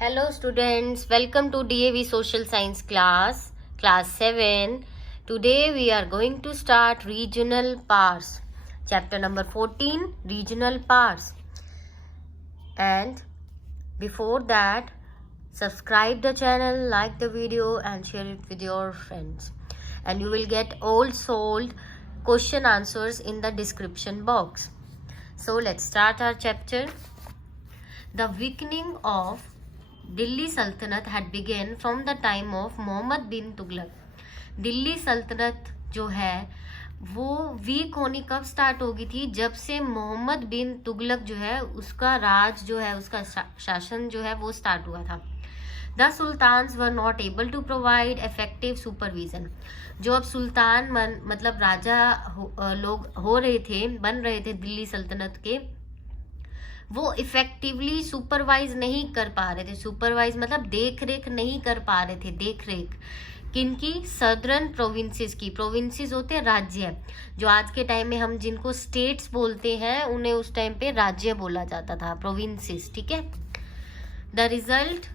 Hello students, welcome to DAV Social Science class 7. Today we are going to start regional powers. Chapter number 14, regional powers. And before that, subscribe the channel, like the video and share it with your friends. And you will get all solved question answers in the description box. So let's start our chapter. The weakening of Delhi सल्तनत had began from the time of Mohammad bin Tughlaq. Delhi सल्तनत जो है वो week होनी कब start होगी थी? जब से मोहम्मद बिन तुगलक जो है उसका राज जो है उसका शासन जो है वो स्टार्ट हुआ था. The sultans were not able to provide effective supervision. जो अब सुल्तान मतलब राजा लोग हो रहे थे, बन रहे थे दिल्ली सल्तनत के, वो इफेक्टिवली सुपरवाइज नहीं कर पा रहे थे. सुपरवाइज मतलब देख रेख नहीं कर पा रहे थे. देख रेख किनकी? सदर्न प्रोविंसेस की. प्रोविंसेस होते हैं राज्य. जो आज के टाइम में हम जिनको स्टेट्स बोलते हैं उन्हें उस टाइम पे राज्य बोला जाता था, प्रोविंसेस. ठीक है. The result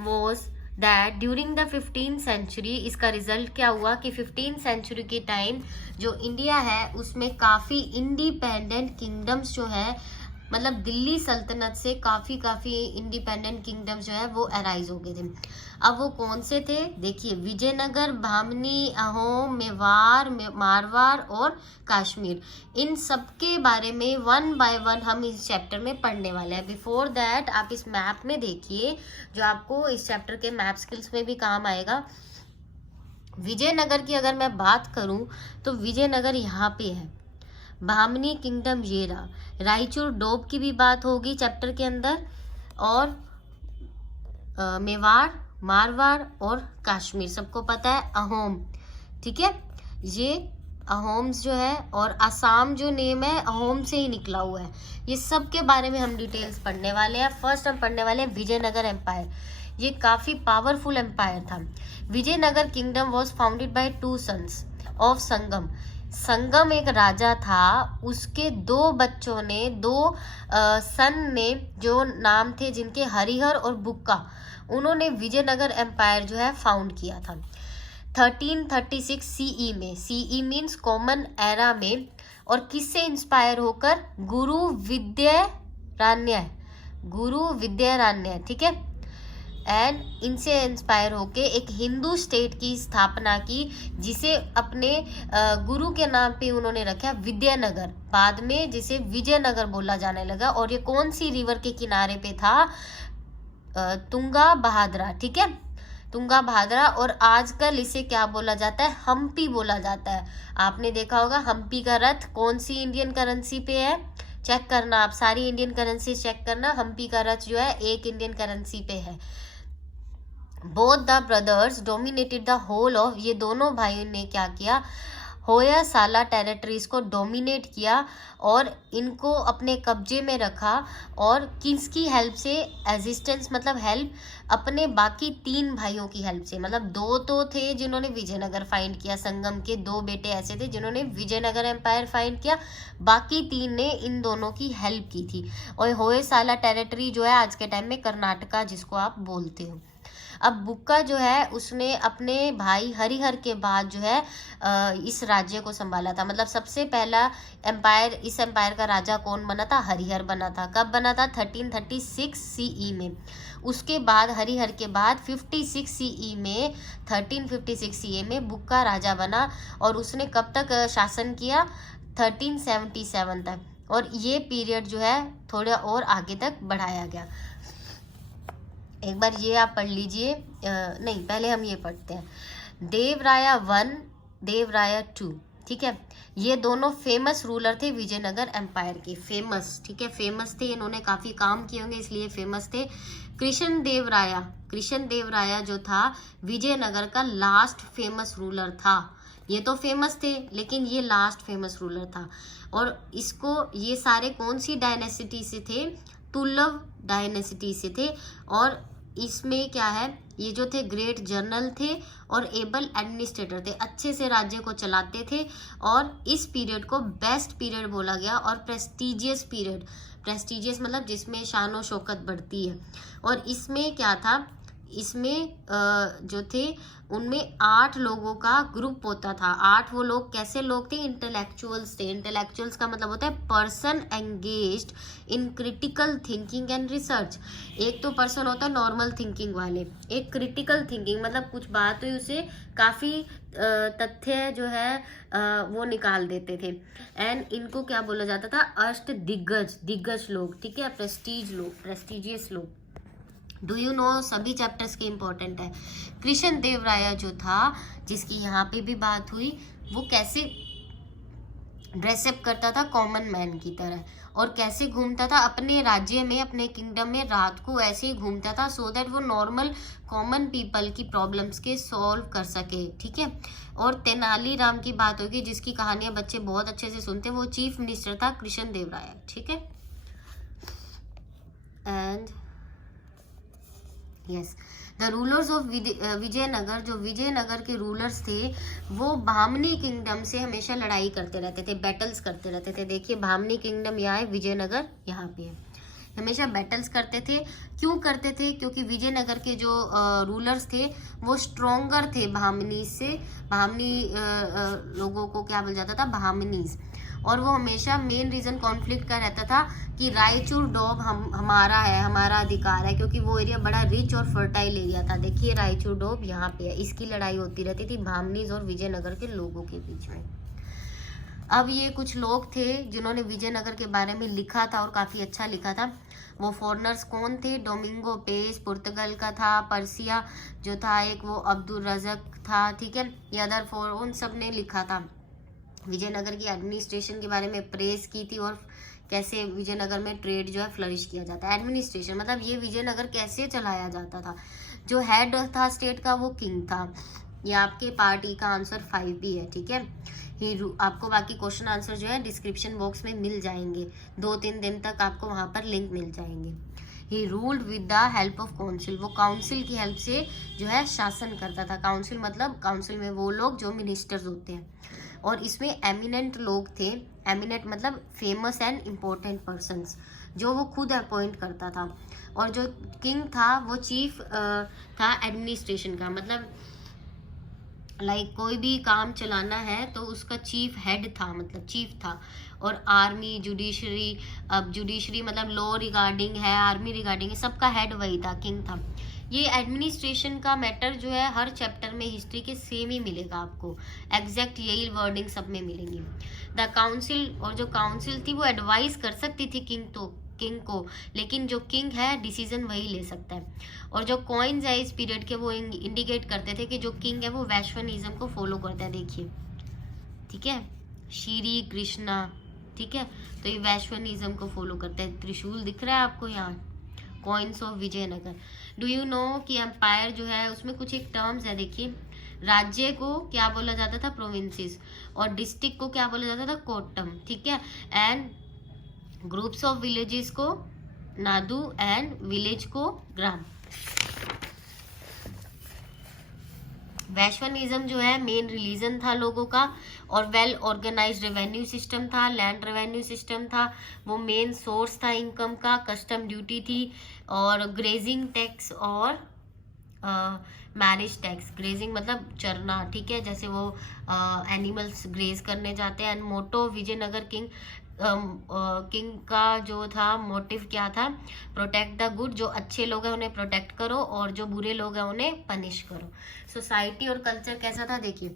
was that during the 15th century, इसका रिजल्ट क्या हुआ कि 15th सेंचुरी के टाइम जो इंडिया है उसमें काफ़ी इंडिपेंडेंट किंगडम्स जो है, मतलब दिल्ली सल्तनत से काफ़ी इंडिपेंडेंट किंगडम्स जो है वो अराइज हो गए थे. अब वो कौन से थे? देखिए, विजयनगर, भामनी, अहोम, मेवाड़, मारवाड़ और कश्मीर. इन सब के बारे में वन बाय वन हम इस चैप्टर में पढ़ने वाले हैं. बिफोर दैट आप इस मैप में देखिए जो आपको इस चैप्टर के मैप स्किल्स में भी काम आएगा. विजयनगर की अगर मैं बात करूं तो विजयनगर यहाँ पे है. भामनी किंगडम ये रहा. रायचूर डोब की भी बात होगी चैप्टर के अंदर. और मेवाड़, मारवाड़ और कश्मीर सबको पता है. अहोम, ठीक है, ये अहोम्स जो है, और असम जो नेम है अहोम से ही निकला हुआ है. ये सब के बारे में हम डिटेल्स पढ़ने वाले हैं. फर्स्ट हम पढ़ने वाले हैं विजयनगर एम्पायर. ये काफ़ी पावरफुल एम्पायर था. Vijayanagara kingdom was founded by 2 sons of Sangama. Sangama एक राजा था, उसके 2 बच्चों ने, 2 सन ने जो नाम थे जिनके हरिहर और बुक्का, उन्होंने विजयनगर एम्पायर जो है फाउंड किया था 1336 सीई में. सीई मीन्स कॉमन एरा में. और किससे इंस्पायर होकर? गुरु विद्यारण्य, ठीक है. एंड इनसे इंस्पायर होके एक हिंदू स्टेट की स्थापना की जिसे अपने गुरु के नाम पे उन्होंने रखा विद्यानगर. बाद में जिसे विजयनगर बोला जाने लगा. और ये कौन सी रिवर के किनारे पे था? तुंगा बहादरा, ठीक है, तुंगा बहादरा. और आजकल इसे क्या बोला जाता है? हम्पी बोला जाता है. आपने देखा होगा हम्पी का रथ कौन सी इंडियन करेंसी पे है? चेक करना आप, सारी इंडियन करेंसी चेक करना. हम्पी का रथ जो है एक इंडियन करेंसी पे है. Both the brothers dominated the whole of, ये दोनों भाइयों ने क्या किया? होयसाला टेरिटरीज को डोमिनेट किया और इनको अपने कब्जे में रखा. और किसकी हेल्प से? एजिस्टेंस मतलब हेल्प, अपने बाकी 3 भाइयों की हेल्प से. मतलब 2 तो थे जिन्होंने विजयनगर फाइंड किया. संगम के 2 बेटे ऐसे थे जिन्होंने विजयनगर एम्पायर फाइंड किया. बाकी 3 ने इन दोनों की हेल्प की थी. और होयसाला टेरिटरी जो है आज के टाइम में कर्नाटका जिसको आप बोलते हो. अब बुक्का जो है उसने अपने भाई हरिहर के बाद जो है इस राज्य को संभाला था. मतलब सबसे पहला एम्पायर, इस एम्पायर का राजा कौन बना था? हरिहर बना था. कब बना था? 1336 सीई में. उसके बाद हरिहर के बाद 56 सीई में, 1356 सीई में बुक्का राजा बना. और उसने कब तक शासन किया? 1377 तक. और ये पीरियड जो है थोड़ा और आगे तक बढ़ाया गया. एक बार ये आप पढ़ लीजिए. नहीं, पहले हम ये पढ़ते हैं. देवराया 1, देवराया 2, ठीक है. ये दोनों फेमस रूलर थे विजयनगर एम्पायर के. फेमस, ठीक है, फेमस थे. इन्होंने काफ़ी काम किए होंगे इसलिए फेमस थे. कृष्ण देवराया जो था विजयनगर का लास्ट फेमस रूलर था. ये तो फेमस थे लेकिन ये लास्ट फेमस रूलर था. और इसको, ये सारे कौन सी डायनेसिटी से थे? तुलव डायनेसिटी से थे. और इसमें क्या है, ये जो थे ग्रेट जनरल थे और एबल एडमिनिस्ट्रेटर थे, अच्छे से राज्य को चलाते थे। और इस पीरियड को बेस्ट पीरियड बोला गया और प्रेस्टिजियस पीरियड, प्रेस्टिजियस मतलब जिसमें शान शौकत बढ़ती है। और इसमें क्या था, इसमें जो थे उनमें 8 लोगों का ग्रुप होता था। 8 वो लोग कैसे लोग थे, इंटेलेक्चुअल्स थे। इंटेलेक्चुअल्स का मतलब होता है person engaged in critical thinking and research. एक तो पर्सन होता है नॉर्मल थिंकिंग वाले, एक क्रिटिकल थिंकिंग मतलब कुछ बात हुई उसे काफ़ी तथ्य जो है वो निकाल देते थे। एंड इनको क्या बोला जाता था, अष्ट दिग्गज, दिग्गज लोग, ठीक है, प्रेस्टीज लोग, प्रेस्टिजियस लोग। डू यू नो, सभी चैप्टर्स के इम्पोर्टेंट है। कृष्ण देव राय जो था, जिसकी यहाँ पे भी बात हुई, वो कैसे ड्रेसअप करता था कॉमन मैन की तरह, और कैसे घूमता था अपने राज्य में, अपने किंगडम में रात को ऐसे ही घूमता था, सो दैट वो नॉर्मल कॉमन पीपल की प्रॉब्लम्स के सॉल्व कर सके, ठीक है। और तेनालीराम की बात होगी, जिसकी कहानियां बच्चे बहुत अच्छे से सुनते हैं, वो चीफ मिनिस्टर था कृष्ण देव राय, ठीक है। And yes, the rulers of Vijayanagar, जो विजयनगर के रूलर्स थे वो भामनी किंगडम से हमेशा लड़ाई करते रहते थे, बैटल्स करते रहते थे। देखिए भामनी किंगडम यहाँ है, विजयनगर यहाँ पे है, हमेशा बैटल्स करते थे। क्यों करते थे, क्योंकि विजयनगर के जो रूलर्स थे वो स्ट्रोंगर थे भामनी से। भामनी लोगों को क्या बोला जाता था, भामनीज। और वो हमेशा मेन रीजन कॉन्फ्लिक्ट का रहता था कि रायचूर डोब हमारा है, हमारा अधिकार है, क्योंकि वो एरिया बड़ा रिच और फर्टाइल एरिया था। देखिए रायचूर डोब यहाँ पे है, इसकी लड़ाई होती रहती थी भामनीज और विजयनगर के लोगों के बीच में। अब ये कुछ लोग थे जिन्होंने विजयनगर के बारे में लिखा था और काफ़ी अच्छा लिखा था। वो फॉरनर्स कौन थे, डोमिंगो पेस पुर्तगाल का था, पर्सिया जो था एक, वो अब्दुल रज़क था, ठीक है, ये अदर फोर, उन सब ने लिखा था। विजयनगर की एडमिनिस्ट्रेशन के बारे में प्रेस की थी और कैसे विजयनगर में ट्रेड जो है फ्लरिश किया जाता है। एडमिनिस्ट्रेशन मतलब ये विजयनगर कैसे चलाया जाता था। जो हेड था स्टेट का वो किंग था। ये आपके पार्टी का आंसर 5 भी है, ठीक है। आपको बाकी क्वेश्चन आंसर जो है डिस्क्रिप्शन बॉक्स में मिल जाएंगे, 2-3 दिन तक आपको वहाँ पर लिंक मिल जाएंगे। He ruled with the help of council, वो काउंसिल की हेल्प से जो है शासन करता था। काउंसिल मतलब काउंसिल में वो लोग जो मिनिस्टर्स होते हैं। और इसमें एमिनेंट लोग थे, एमिनेंट मतलब फेमस एंड इम्पोर्टेंट पर्सन्स, जो वो खुद अपॉइंट करता था। और जो किंग था वो चीफ था एडमिनिस्ट्रेशन का, मतलब लाइक कोई भी काम चलाना है तो उसका चीफ हेड था, मतलब चीफ था। और आर्मी, जुडिशरी, अब जुडिशरी मतलब लॉ रिगार्डिंग है, आर्मी रिगार्डिंग है, सबका हेड वही था, किंग था। ये एडमिनिस्ट्रेशन का मैटर जो है हर चैप्टर में हिस्ट्री के सेम ही मिलेगा आपको, एग्जैक्ट यही वर्डिंग सब में मिलेंगी। द काउंसिल, और जो काउंसिल थी वो एडवाइस कर सकती थी किंग को, लेकिन जो किंग है डिसीजन वही ले सकता है। और जो कॉइन्स है इस पीरियड के वो इंडिकेट करते थे कि जो किंग है वो वैश्वनिज्म को फॉलो करता है, देखिए, ठीक है, श्री कृष्णा, ठीक है, तो ये वैश्वनिज्म को फॉलो करता है। त्रिशूल दिख रहा है आपको यहाँ, coins of Vijayanagar. Do you know कि एम्पायर जो है उसमें कुछ एक टर्म्स है, देखिए, राज्य को क्या बोला जाता था, प्रोविंसेस, और डिस्ट्रिक्ट को क्या बोला जाता था, कोट्टम, ठीक है, एंड ग्रुप्स ऑफ विलेजेस को नादू एंड विलेज को ग्राम। वैश्वनिज्म जो है मेन रिलीजन था लोगों का, और वेल ऑर्गेनाइज्ड रेवेन्यू सिस्टम था, लैंड रेवेन्यू सिस्टम था, वो मेन सोर्स था इनकम का। कस्टम ड्यूटी थी, और ग्रेजिंग टैक्स और मैरिज टैक्स। ग्रेजिंग मतलब चरना, ठीक है, जैसे वो एनिमल्स ग्रेज करने जाते हैं। एंड मोटो विजयनगर किंग का जो था मोटिव क्या था, प्रोटेक्ट द गुड, जो अच्छे लोग हैं उन्हें प्रोटेक्ट करो और जो बुरे लोग हैं उन्हें पनिश करो। सोसाइटी और कल्चर कैसा था, देखिए,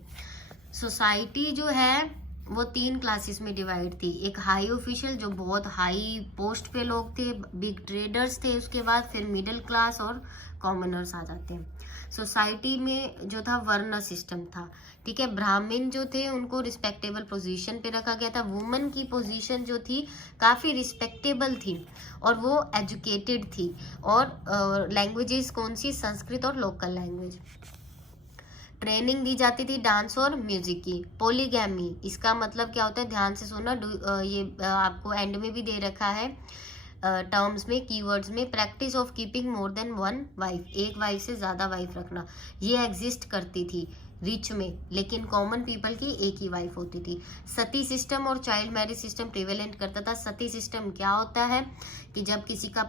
सोसाइटी जो है वो 3 क्लासेस में डिवाइड थी। एक हाई ऑफिशियल जो बहुत हाई पोस्ट पे लोग थे, बिग ट्रेडर्स थे, उसके बाद फिर मिडिल क्लास और कॉमनर्स आ जाते हैं। सोसाइटी में जो था वर्ण सिस्टम था, ठीक है। ब्राह्मण जो थे उनको रिस्पेक्टेबल पोजीशन पे रखा गया था। वुमेन की पोजीशन जो थी काफ़ी रिस्पेक्टेबल थी और वो एजुकेटेड थी। और लैंग्वेजेस कौन सी, संस्कृत और लोकल लैंग्वेज। ट्रेनिंग दी जाती थी डांस और म्यूजिक की। पोलीगैमी, इसका मतलब क्या होता है, ध्यान से सुनना, ये आपको एंड में भी दे रखा है। टर्म्स में, कीवर्ड्स में, practice of keeping more than one wife, एक वाइफ से ज़्यादा वाइफ रखना, ये एग्जिस्ट करती थी रिच में, लेकिन कॉमन पीपल की एक ही वाइफ होती थी। सती सिस्टम और चाइल्ड मैरिज सिस्टम प्रिवेलेंट करता था। सती सिस्टम क्या होता है कि जब किसी का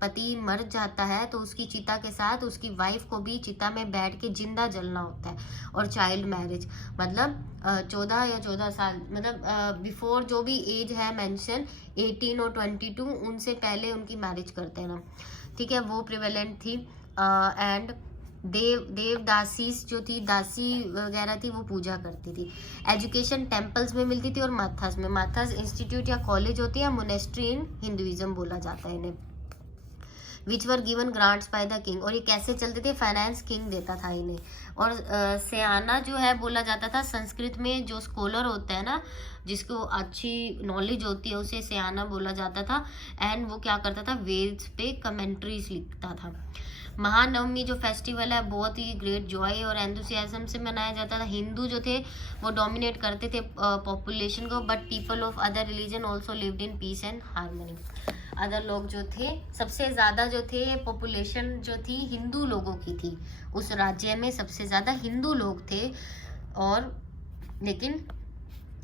पति मर जाता है तो उसकी चिता के साथ उसकी वाइफ को भी चिता में बैठ के जिंदा जलना होता है। और चाइल्ड मैरिज मतलब 14 साल, मतलब बिफोर जो भी एज है मेंशन 18 और 22, उनसे पहले उनकी मैरिज करते हैं ना, ठीक है, वो प्रिवेलेंट थी। एंड देवदासीस जो थी, दासी वगैरह थी, वो पूजा करती थी। एजुकेशन टेम्पल्स में मिलती थी और माथास में। माथास इंस्टीट्यूट या कॉलेज होती है, मोनेस्ट्री इन हिंदुइज्म बोला जाता है इन्हें। Which were given grants by the king, और ये कैसे चलते थे, फाइनेंस किंग देता था इन्हें। और सयाना जो है बोला जाता था, संस्कृत में जो स्कॉलर होता है ना, जिसको अच्छी नॉलेज होती है, उसे सयाना बोला जाता था। एंड वो क्या करता था, वेद्स पे कमेंट्रीज लिखता था। महानवमी जो फेस्टिवल है बहुत ही ग्रेट जॉय और एंथुसियाज्म से मनाया जाता था। हिंदू जो थे वो डोमिनेट करते थे पॉपुलेशन को, but people of other religion also lived in peace and harmony. Other लोग जो थे, सबसे ज़्यादा जो थे पॉपुलेशन जो थी हिंदू लोगों की थी, उस राज्य में सबसे ज़्यादा हिंदू लोग थे। और लेकिन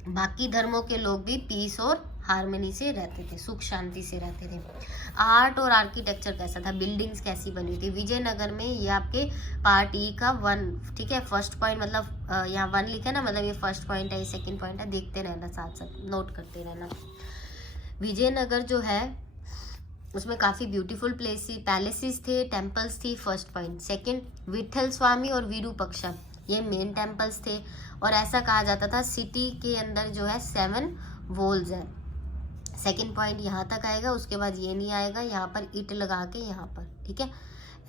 बाकी धर्मों के लोग भी पीस और हार्मनी से रहते थे, सुख शांति से रहते थे। आर्ट और आर्किटेक्चर कैसा था, बिल्डिंग्स कैसी बनी थी विजयनगर में, ये आपके पार्ट ई का 1, ठीक है, फर्स्ट पॉइंट, मतलब यहाँ 1 लिखा है ना, मतलब ये फर्स्ट पॉइंट है, ये सेकंड पॉइंट है, देखते रहना, साथ साथ नोट करते रहना। विजयनगर जो है उसमें काफ़ी ब्यूटीफुल पैलेसेस थे, टेम्पल्स थी, फर्स्ट पॉइंट। सेकंड, विठल स्वामी और विरूपक्षा, ये मेन टेम्पल्स थे। और ऐसा कहा जाता था सिटी के अंदर जो है 7 वॉल्स हैं। सेकंड पॉइंट यहाँ तक आएगा, उसके बाद ये नहीं आएगा, यहाँ पर इट लगा के यहाँ पर, ठीक है।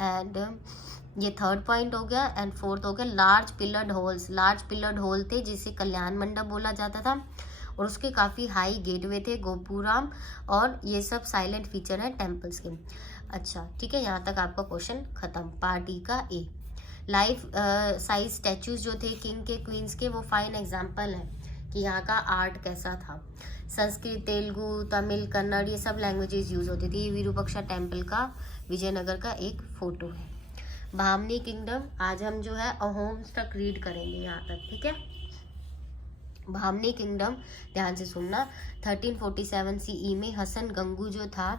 एंड ये थर्ड पॉइंट हो गया। एंड फोर्थ हो गया large pillared halls, large pillared hall थे जिसे कल्याण मंडप बोला जाता था, और उसके काफ़ी हाई गेटवे थे, गोपुरम, और ये सब साइलेंट फीचर है टेम्पल्स के। अच्छा ठीक है, यहाँ तक आपका क्वेश्चन खत्म। पार्ट ई का ए। लाइफ साइज स्टैचूज जो थे किंग के, क्वींस के, वो फाइन एग्जाम्पल है कि यहाँ का आर्ट कैसा था। संस्कृत, तेलुगु, तमिल, कन्नड़, ये सब लैंग्वेजेस यूज होती थी। विरूपक्षा टेम्पल का विजयनगर का एक फोटो है। भामनी किंगडम, आज हम जो है अहोम्स तक रीड करेंगे यहाँ तक, ठीक है। भामनी किंगडम ध्यान से सुनना। 1347 सीई में हसन गंगू जो था,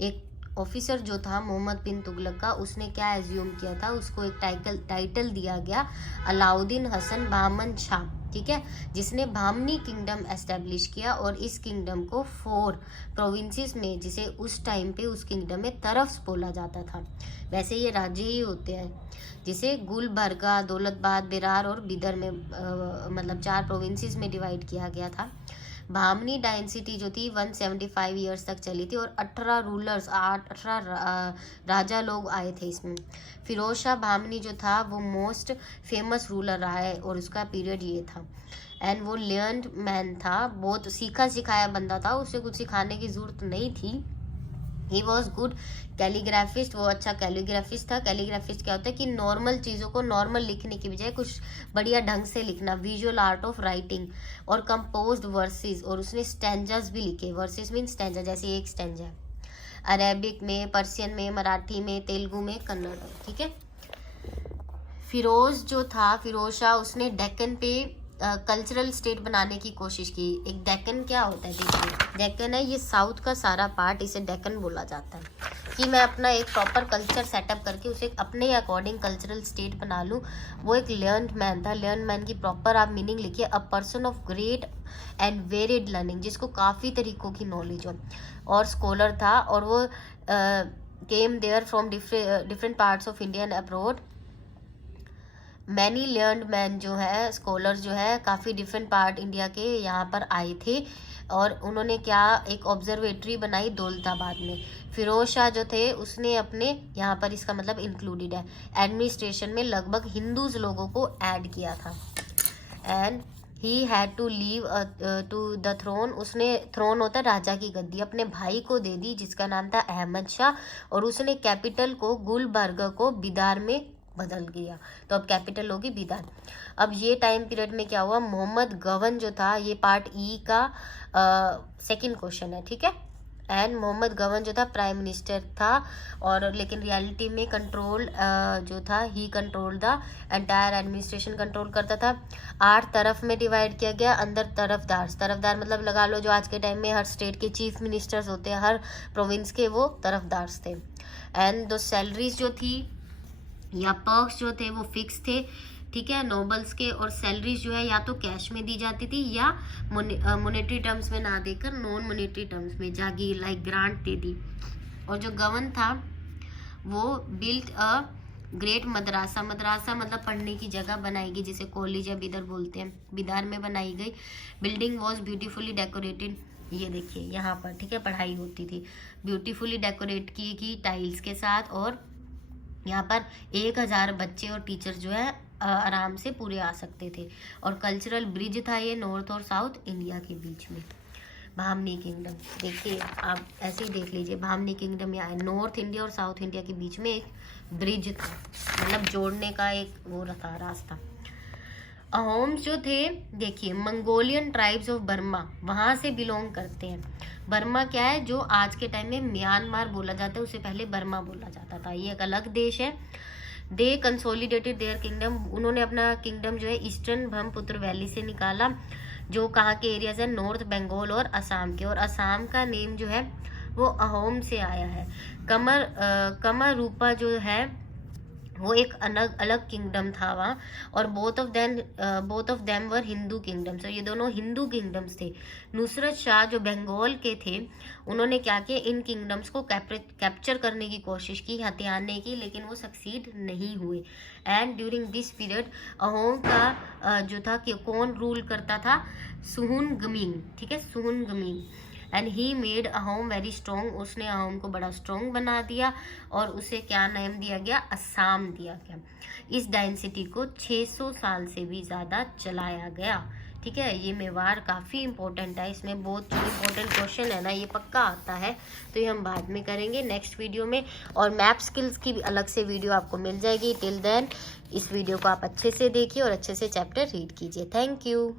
एक ऑफिसर जो था मोहम्मद बिन तुगलक का, उसने क्या एज्यूम किया था, उसको एक टाइटल दिया गया अलाउद्दीन हसन बामन शाह, ठीक है, जिसने भामनी किंगडम एस्टेब्लिश किया। और इस किंगडम को 4 प्रोविंसेस में, जिसे उस टाइम पे उस किंगडम में तरफ्स बोला जाता था, वैसे ये राज्य ही होते हैं, जिसे गुलबर्गा, दौलताबाद, बेरार और बिदर में मतलब 4 प्रोविंसेस में डिवाइड किया गया था। भामनी डायनेस्टी जो थी 175 ईयर्स तक चली थी, और 18 रूलर्स, 18 राजा लोग आए थे इसमें। फिरोज शाह भामनी जो था वो मोस्ट फेमस रूलर रहा है, और उसका पीरियड ये था। एंड वो लर्नड मैन था, बहुत सीखा सिखाया बंदा था, उसे कुछ सिखाने की जरूरत नहीं थी। ही वॉज गुड कैलीग्राफिस्ट, वो अच्छा कैलीग्राफिस्ट था। कैलीग्राफिस्ट क्या होता है कि नॉर्मल चीज़ों को नॉर्मल लिखने की बजाय कुछ बढ़िया ढंग से लिखना, विजुअल आर्ट ऑफ राइटिंग। और कंपोज्ड वर्सेस, और उसने स्टैंजास भी लिखे। वर्सेस मीन स्टैंजा, जैसे एक स्टैंजा है अरेबिक में, पर्शियन में, मराठी में, तेलुगु में, कन्नड़ में, ठीक है। फिरोज जो था, फिरोज शाह, उसने डेक्कन पे कल्चरल स्टेट बनाने की कोशिश की। एक डेक्कन क्या होता है, देखिए डेक्कन है ये साउथ का सारा पार्ट, इसे डेक्कन बोला जाता है, कि मैं अपना एक प्रॉपर कल्चर सेटअप करके उसे अपने अकॉर्डिंग कल्चरल स्टेट बना लूँ। वो एक लर्नड मैन था। लर्नड मैन की प्रॉपर आप मीनिंग लिखिए, a person of great and varied learning, जिसको काफ़ी तरीकों की नॉलेज हो, और स्कॉलर था। और वो came there from different parts of India and abroad. Many learned man जो है, स्कॉलर जो है, काफ़ी डिफरेंट पार्ट इंडिया के यहाँ पर आए थे, और उन्होंने क्या एक ऑब्जर्वेटरी बनाई दौलताबाद में। फिरोज शाह जो थे उसने अपने यहाँ पर, इसका मतलब इंक्लूडेड है, एडमिनिस्ट्रेशन में लगभग हिंदूज लोगों को ऐड किया था। And he had to leave to the throne, उसने, थ्रोन होता है राजा की गद्दी, अपने भाई को दे दी जिसका नाम था अहमद शाह, और उसने कैपिटल को गुलबर्गा को बिदार में बदल गया, तो अब कैपिटल होगी बिदार। अब ये टाइम पीरियड में क्या हुआ, मोहम्मद गवन जो था, ये पार्ट ई का सेकंड क्वेश्चन है, ठीक है। एंड मोहम्मद गवन जो था प्राइम मिनिस्टर था, और लेकिन रियलिटी में कंट्रोल जो था ही control the entire administration control करता था। 8 तरफ में डिवाइड किया गया। अंदर तरफदार मतलब लगा लो जो आज के टाइम में हर स्टेट के चीफ मिनिस्टर्स होते हैं, हर प्रोविंस के वो तरफदार थे। एंड दो सैलरीज जो थी या पर्क्स जो थे वो फिक्स थे, ठीक है, नोबल्स के। और सैलरीज जो है या तो कैश में दी जाती थी या मोनेटरी टर्म्स में ना देकर नॉन मोनेटरी टर्म्स में जागीर लाइक ग्रांट दे दी। और जो गवर्न था वो बिल्ट अ ग्रेट मदरासा मतलब पढ़ने की जगह बनाई गई, जिसे कॉलेज या बिदर बोलते हैं, बिदार में बनाई गई। बिल्डिंग वॉज ब्यूटीफुली डेकोरेटेड, ये देखिए यहाँ पर, ठीक है, पढ़ाई होती थी, ब्यूटीफुली डेकोरेट की गई टाइल्स के साथ। और यहाँ पर 1000 बच्चे और टीचर जो है आराम से पूरे आ सकते थे। और कल्चरल ब्रिज था ये नॉर्थ और साउथ इंडिया के बीच में। भामनी किंगडम, देखिए आप ऐसे ही देख लीजिए, भामनी किंगडम यहाँ है, नॉर्थ इंडिया और साउथ इंडिया के बीच में एक ब्रिज था, मतलब जोड़ने का एक वो था रास्ता। अहोम्स जो थे, देखिए मंगोलियन ट्राइब्स ऑफ बर्मा, वहाँ से बिलोंग करते हैं। बर्मा क्या है, जो आज के टाइम में म्यांमार बोला जाता है, उससे पहले बर्मा बोला जाता था, ये एक अलग देश है। दे कंसोलिडेटेड देयर किंगडम, उन्होंने अपना किंगडम जो है ईस्टर्न ब्रह्मपुत्र वैली से निकाला, जो कहाँ के एरियाज है, नॉर्थ बंगाल और असम के। और असम का नेम जो है वो अहोम से आया है। कमर रूपा जो है वो एक अलग किंगडम था वहाँ, और both of them were Hindu kingdoms, और ये दोनों हिंदू किंगडम्स थे। नुसरत शाह जो बंगाल के थे, उन्होंने क्या किया, इन किंगडम्स को कैप्चर करने की कोशिश की, हथियाने की, लेकिन वो सक्सीड नहीं हुए। And during this period Ahom का जो था कि कौन रूल करता था, सुहुन गमींग, ठीक है, Suhungmung. And he made Ahom very strong, उसने अहोम को बड़ा स्ट्रॉन्ग बना दिया, और उसे क्या नाम दिया गया, असम दिया गया। इस डायनेसिटी को 600 साल से भी ज़्यादा चलाया गया, ठीक है। ये मेवाड़ काफ़ी इंपॉर्टेंट है, इसमें बहुत जो इंपॉर्टेंट क्वेश्चन है ना ये पक्का आता है, तो ये हम बाद में करेंगे नेक्स्ट वीडियो में। और मैप स्किल्स की भी अलग से वीडियो आपको मिल जाएगी। टिल देन इस वीडियो को आप अच्छे से देखिए और अच्छे से चैप्टर रीड कीजिए। Thank you.